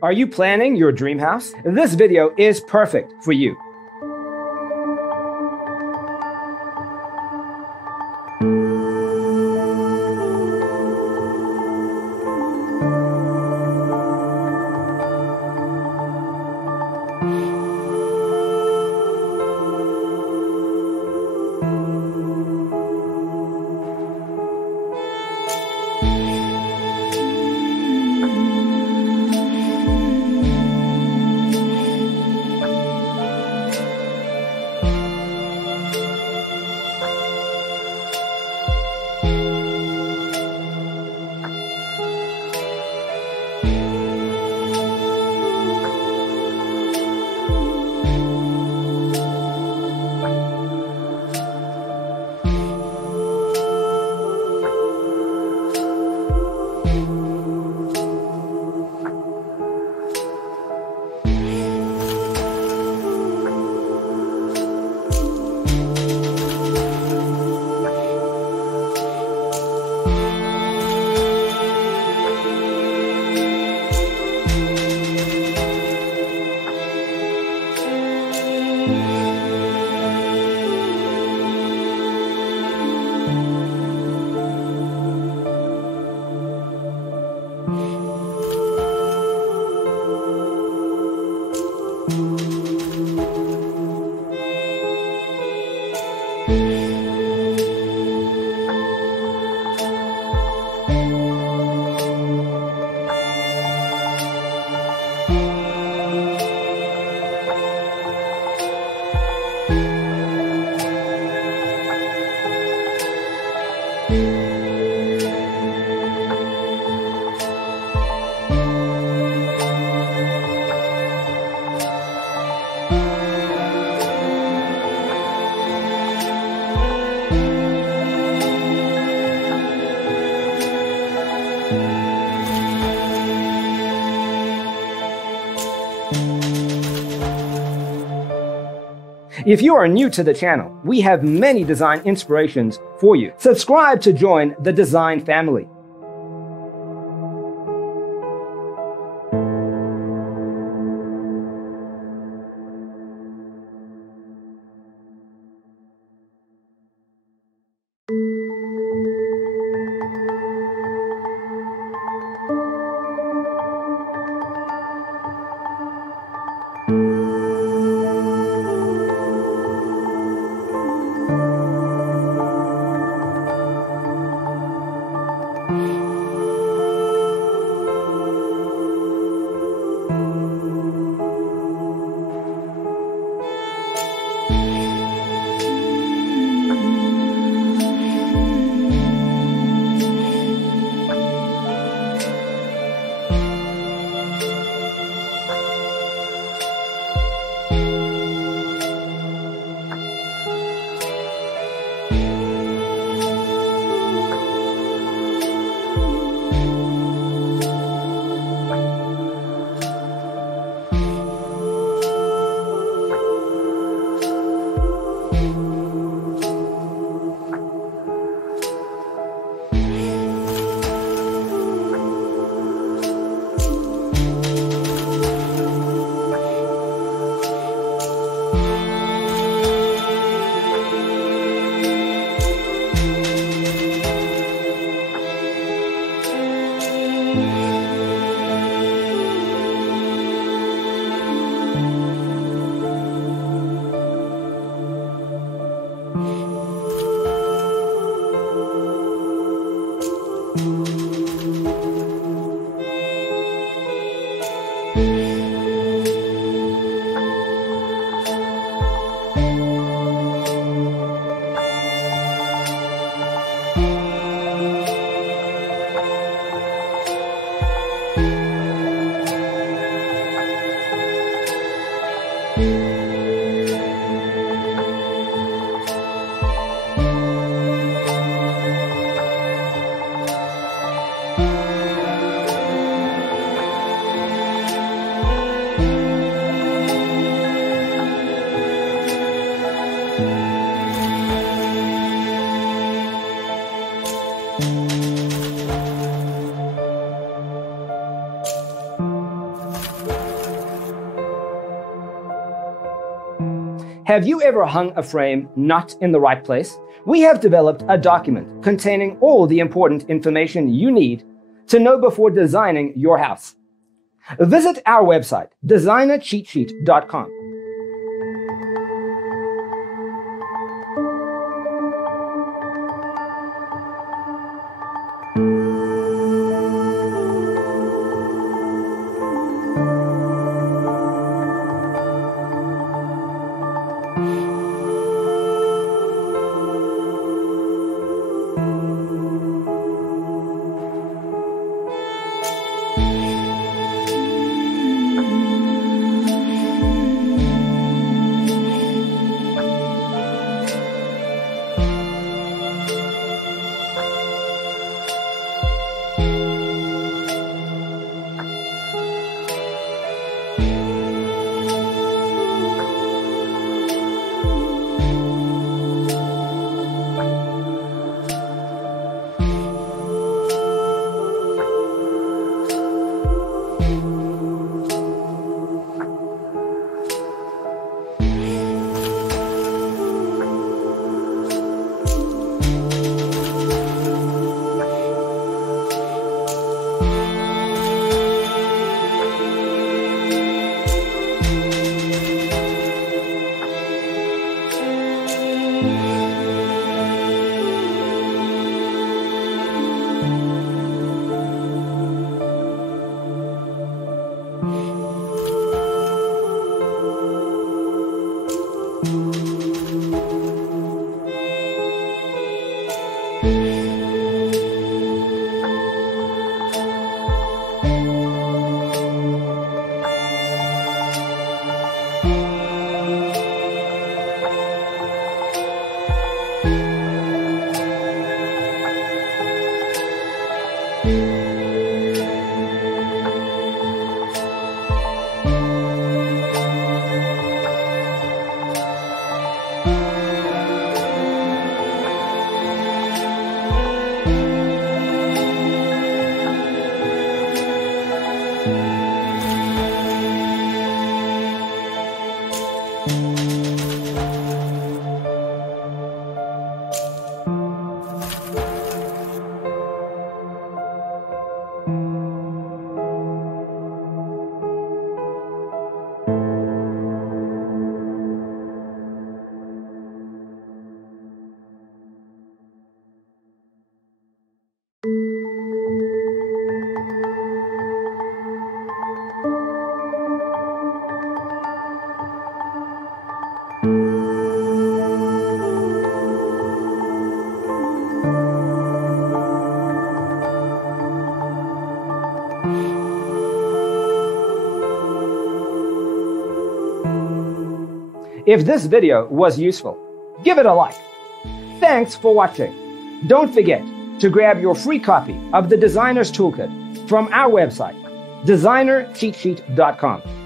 Are you planning your dream house? This video is perfect for you. If you are new to the channel, we have many design inspirations for you. Subscribe to join the design family. Have you ever hung a frame not in the right place? We have developed a document containing all the important information you need to know before designing your house. Visit our website, designercheatsheet.com. If this video was useful, give it a like. Thanks for watching. Don't forget to grab your free copy of the Designer's Toolkit from our website, designercheatsheet.com.